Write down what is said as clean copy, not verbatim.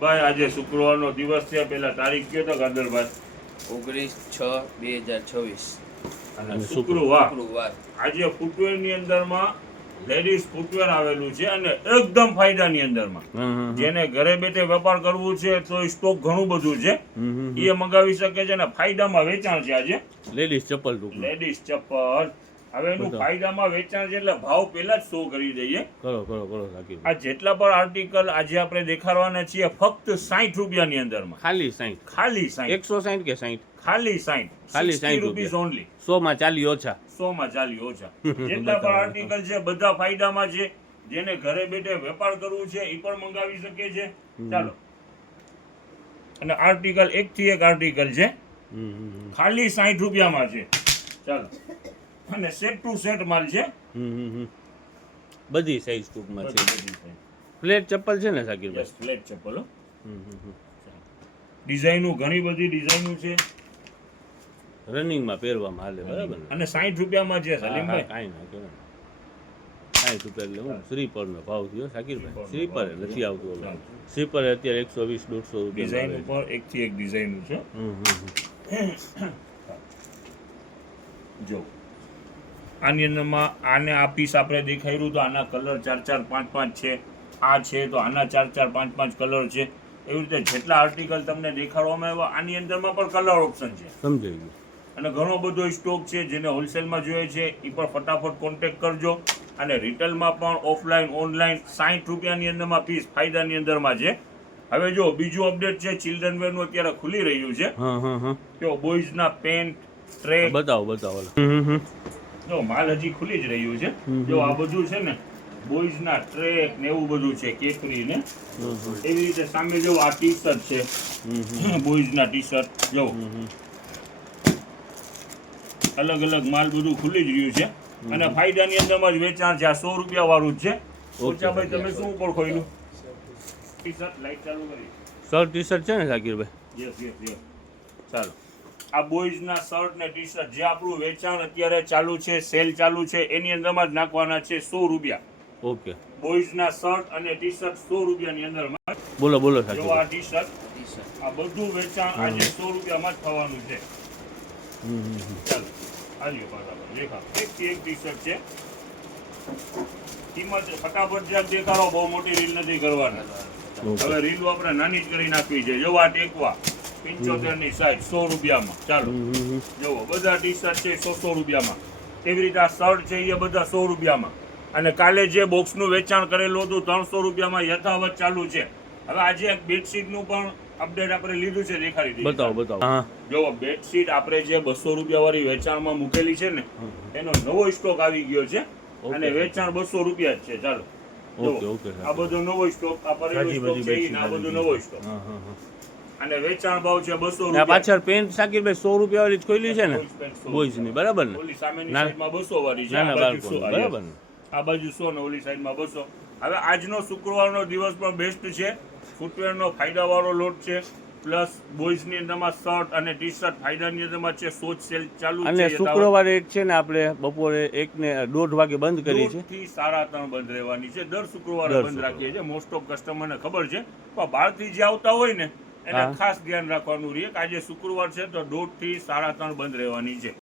ભાઈ આજે શુક્રવારનો દિવસ છે. પેલા તારીખ કયો તો કાદરભાઈ? 19/6/2026 અને શુક્રવાર. આજે ફૂટવેર ની અંદરમાં લેડીઝ ફૂટવેર આવેલું છે અને એકદમ ફાયદાની અંદરમાં. જેને ઘરે બેઠે વેપાર કરવું છે તો સ્ટોક ઘણું બધું છે, એ મંગાવી શકે છે અને ફાયદામાં વેચાણ છે. આજે લેડીઝ ચપ્પલ લેડીઝ ચપ્પલ. હવે એનું ફાયદામાં વેચાણ છે એટલે ભાવ પહેલા જ શો કરી દઈએ. કરો આ જેટલા પણ આર્ટિકલ આજે આપણે દેખાડવાના છીએ ફક્ત 60 રૂપિયાની અંદરમાં. ખાલી 60. ખાલી 60. 160 કે 60? ખાલી 60. ખાલી 60 રૂપીસ ઓનલી. 100 માં 40 ઓછા. 100 માં 40 ઓછા. જેટલા પણ આર્ટિકલ છે બધા ફાયદામાં છે. જેને ઘરે બેઠે વેપાર કરવું છે એ પણ મંગાવી શકે છે. ચાલો. અને આર્ટિકલ એક થી એક આર્ટિકલ છે, ખાલી 60 રૂપિયામાં છે. ચાલો. અને સેટ ટુ સેટ માલ છે. બધી સાઈઝ ટૂંકમાં છે. ફ્લેટ ચપ્પલ છે ને સાકીરભાઈ? ફ્લેટ ચપ્પલ. ડિઝાઇનો ઘણી બધી ડિઝાઇનો છે, રનિંગમાં પહેરવામાં હાલે, બરાબર ને? અને 60 રૂપિયામાં છે સલીમભાઈ. કાંઈ ના કહેવાય. 60 રૂપિયા એટલે હું શ્રીપરનો ભાવ થયો સાકીરભાઈ. શ્રીપર નથી આવતું હવે. શ્રીપર અત્યારે 120-150 રૂપિયા ડિઝાઇન ઉપર એક થી એક ડિઝાઇન છે. જો આની અંદરમાં આને આ પીસ આપણે દેખાડ્યું તો આના કલર 4-4, 5-5 છે. આ છે તો આના 4-4, 5-5 કલર છે. એવી રીતે જેટલા આર્ટિકલ તમને દેખાડવામાં આવ્યા આની અંદરમાં પણ કલર ઓપ્શન છે. સમજાઈ ગયું. અને ઘણો બધો સ્ટોક છે. જેને હોલસેલમાં જોઈએ છે એ પણ ફટાફટ કોન્ટેક્ટ કરજો. અને રિટેલમાં પણ ઓફલાઈન ઓનલાઈન 60 રૂપિયાની અંદરમાં પીસ ફાયદાની અંદરમાં છે. હવે જો બીજું અપડેટ છે, ચિલ્ડ્રન વેરનું અત્યારે ખુલી રહ્યું છે. જો બોયઝના પેન્ટ, ટ્રેક બતાવો. જો માલ હજી ખુલી જ રહ્યું છે. જો આ બધું છે ને બોયઝના ટ્રેક ને એવું બધું છે, કેકરી ને એવી રીતે. સામે જો આ ટી શર્ટ છે, બોયઝના ટી શર્ટ. જો અલગ અલગ માલ બધું ખુલી જ રહ્યું છે અને ફાયદાની અંદરમાં જ વેચાણ છે. આ 100 રૂપિયા વાળું જ છે. ઓછાભાઈ તમે શું ઉપર ખોઈલું? ટી શર્ટ લાઈટ ચાલુ કરી. શર્ટ ટી શર્ટ છે ને સાકીરભાઈ? યસ. ચાલો. આ બોયઝના શર્ટ ને ટી શર્ટ જે આપણું વેચાણ અત્યારે ચાલુ છે, સેલ ચાલુ છે, એની અંદરમાં જ નાખવાના છે 100 રૂપિયા. ઓકે. બોયઝના શર્ટ અને ટી શર્ટ 100 રૂપિયાની અંદરમાં. બોલો જો આ સાકીરભાઈ. ટી શર્ટ આ બધું વેચાણ આજે 100 રૂપિયામાં જ થવાનું છે. ચાલો આલ્યો બરાબર દેખાવ. એક થી એક ટી શર્ટ છે. કિંમત ફટાફટ જ્યાં દેખાડો, બહુ મોટી રીલ નથી કરવાની. હવે રીલ આપણે નાની જ કરી નાખવી છે. જો આ ટેકવા 75 ની સાઈઝ 100 રૂપિયામાં. ચાલો જુઓ બધા ટી શર્ટ છે 100 રૂપિયામાં. એવી રીતે આ શર્ટ છે એ બધા 100 રૂપિયામાં. અને કાલે જે બોક્સનું વેચાણ કરેલું હતું 300 રૂપિયામાં યથાવત ચાલુ છે. હવે આજે એક બેડશીટનું પણ અપડેટ આપણે લીધું છે, દેખાડી દઈએ. બતાવો. જો બેડશીટ આપણે જે 200 રૂપિયા વાળી વેચાણમાં મૂકેલી છે ને એનો નવો સ્ટોક આવી ગયો છે અને વેચાણ 200 રૂપિયા જ છે. ચાલો ઓકે. આ બધો નવો સ્ટોક, આ પરેલો સ્ટોક છે ઈ ને આ બધો નવો સ્ટોક. અને વેચાણ ભાવ છે 200 રૂપિયા. પાછળ પેન્ટ સાકીરભાઈ 100 રૂપિયા વાળી જ ખોલી છે ને બોયઝ ની, બરાબર ને? ઓલી સામેની સાઈડમાં 200 વાળી છે, બરાબર ને? આ બાજુ 100 ને ઓલી સાઈડમાં 200. હવે આજનો શુક્રવારનો દિવસ પણ બેસ્ટ છે. ફૂટવેરનો ફાયદાવાળો લોટ છે, પ્લસ બોયઝની અંદરમાં શર્ટ અને ટી શર્ટ ફાયદાની અંદરમાં છે. સોચ સેલ ચાલુ છે. અને શુક્રવારે એક છે ને આપણે બપોરે 1 ને 1:30 વાગે બંધ કરી છે. 2 થી 3:30 બંધ રહેવાની છે. દર શુક્રવારે બંધ રાખીએ છીએ. મોસ્ટ ઓફ કસ્ટમરને ખબર છે, પણ બહારથી જે આવતા હોય ને એને ખાસ ધ્યાન રાખવાનું રહે કે આજે શુક્રવાર છે તો 2 થી 3:30 બંધ રહેવાની છે.